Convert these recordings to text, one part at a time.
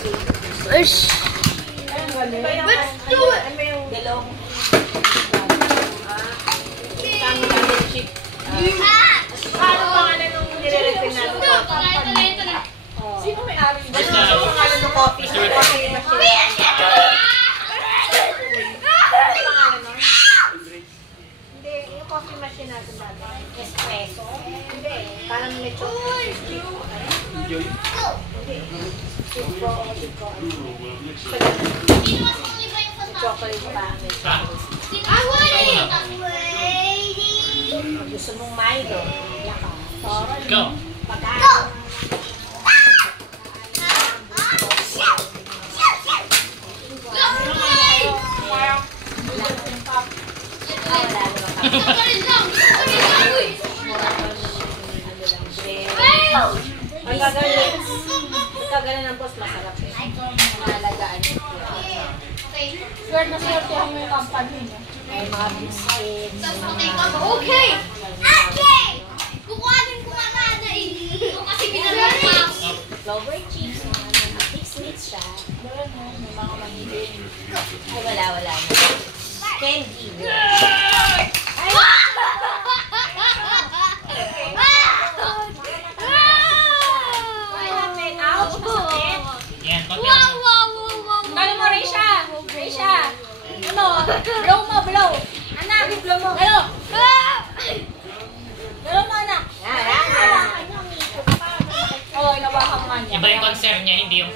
Ush! Let's do it! Dalawang Paano pangalan nung nire-refill natin? Sino may-ari? Ano pangalan ng coffee? Coffee machine. Hindi, yung coffee machine natin dati. Espresso? Hindi, parang may chocolate. Hindi. Chocolate pa. Gusto mong Milo? Go! Pagkain. Pagkagalan ng boss, masarap eh. Nalagaan niyo. Sure na swerte ang may company niya. May mga biscuits. Okay! Okay! Kukuhanin ko nga na kasi pinagawa ko. Clover chips, mga mix siya. May mga mahigit. Ay, wala na. Candy. Ay! Yan, konti Wow, lang. wow, wow, wow. Kaya mo, Risha! Risha! Ano? Blow mo, blow! Anak! Blow mo! Ano? Blow mo, anak! Oo, inawakan nga niya. Iba yung concern niya, hindi yung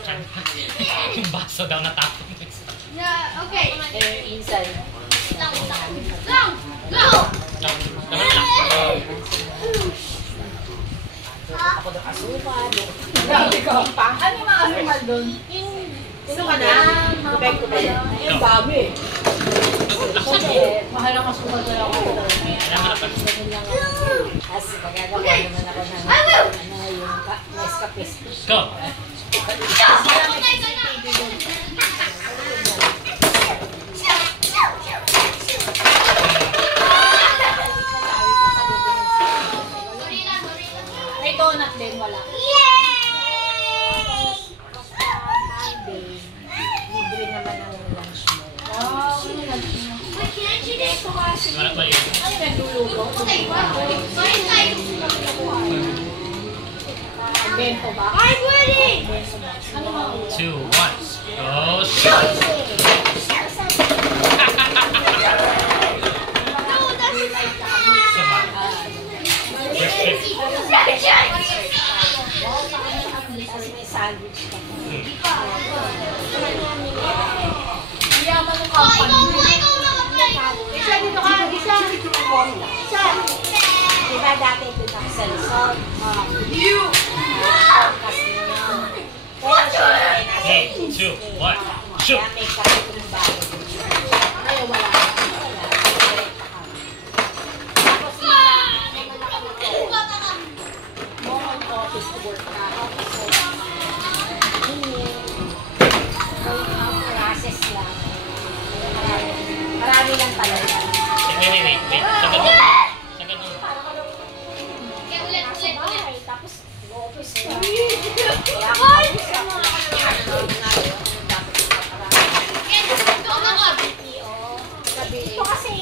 yung baso daw natapon. Yeah, okay. Insan. Lang! Go! Naman lang. Ako ng asukal. Grabe ka. Ano yung mga asukal doon? Sino ka na? Kubay. Ang dami. Kasi mahal ang asukal na ako. Alam mo na pa. Kasi magagawa naman ako ng yung Nescafe. Go! May donut din, wala. Libre naman ang lunch mo. Wow, ano yung lunch mo? Wala pa yun. Ano yung luluto? Bento ba? I'm ready! Ano mga 2, 1. Go! Shoot! Sama. Kasi may sandwich ka. yaman ng company? Isa dito ka, isa. Diba dati ito na sa Luzon? Kasi yun. 3, 2, 1. Shoot! Kaya may kapitong bago. Ayaw, wala. Tapos More on office work na. process lang. Marami lang talaga. Wait. Sagad mo. Sagad mo. Tapos office na. Ito kasi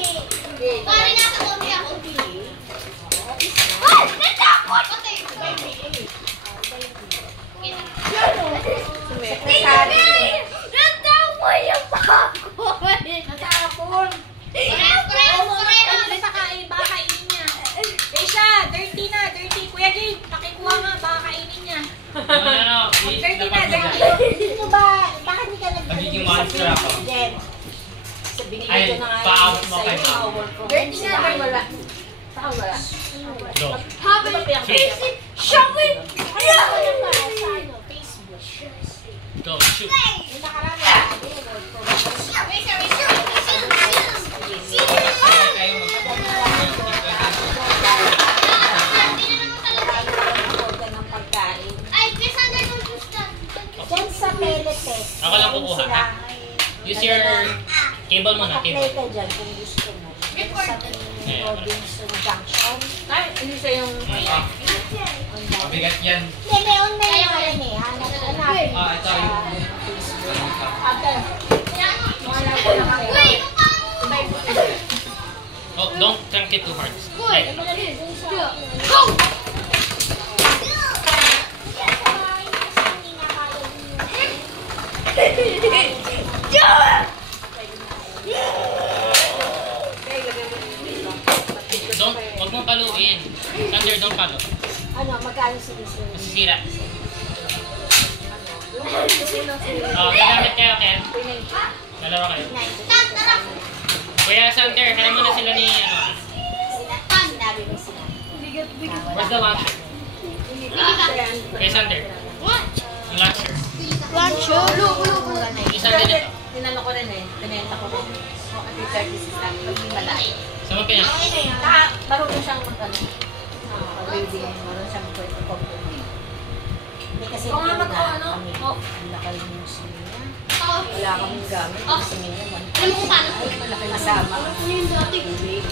dirty na, dirty. Kuya Jay, pakikuha nga, baka kainin niya. No. Dirty na, dirty. Sino ba? Bakit hindi ka Magiging monster ako. So, binigay Ay, ko na nga pa-out yun mo sa'yo, kay ma'am. mga work from Dirty home na, sila. wala. Saan wala? Go. Shall we? Go. Shoot. Yung nakarami, sabi, work from home. Order ng pagkain. Diyan sa Teletex. Ako lang kukuha, ha? Use your cable mo na, Nakaplay cable. ka dyan kung gusto mo. Sa Robinson Junction. Ay, hindi siya yung... Ah. Mabigat yan. Hindi, may online na yan eh. Hanapin. Ito yung... Wait! Oh, don't crank it too hard. Go! Right. Go! Huwag mong paluin. Thunder, don't palo. Ano, magkano sinisira? Masisira. Gagamit kayo, Ken. Dalawa kayo. Kuya Thunder, kaya mo na sila ni ano. Sinabi mo sila. Where's the launcher? Kuya Thunder. What? Yung launcher. Launcher? Isa din ito. Tinanong ko rin eh. Pinenta ko rin. At 36 lang. Maging malaki. Sa mga pinas. Marunong siyang mag-ano. Building. Marunong siyang mag-component. Hindi kasi Oo nga, hindi mag-ano? na ang lakal yung siya. Wala kaming gamit. Kasi ngayon naman. Alam mo kung paano? Ay, malaki kasama. Ano yung dati? Tubig.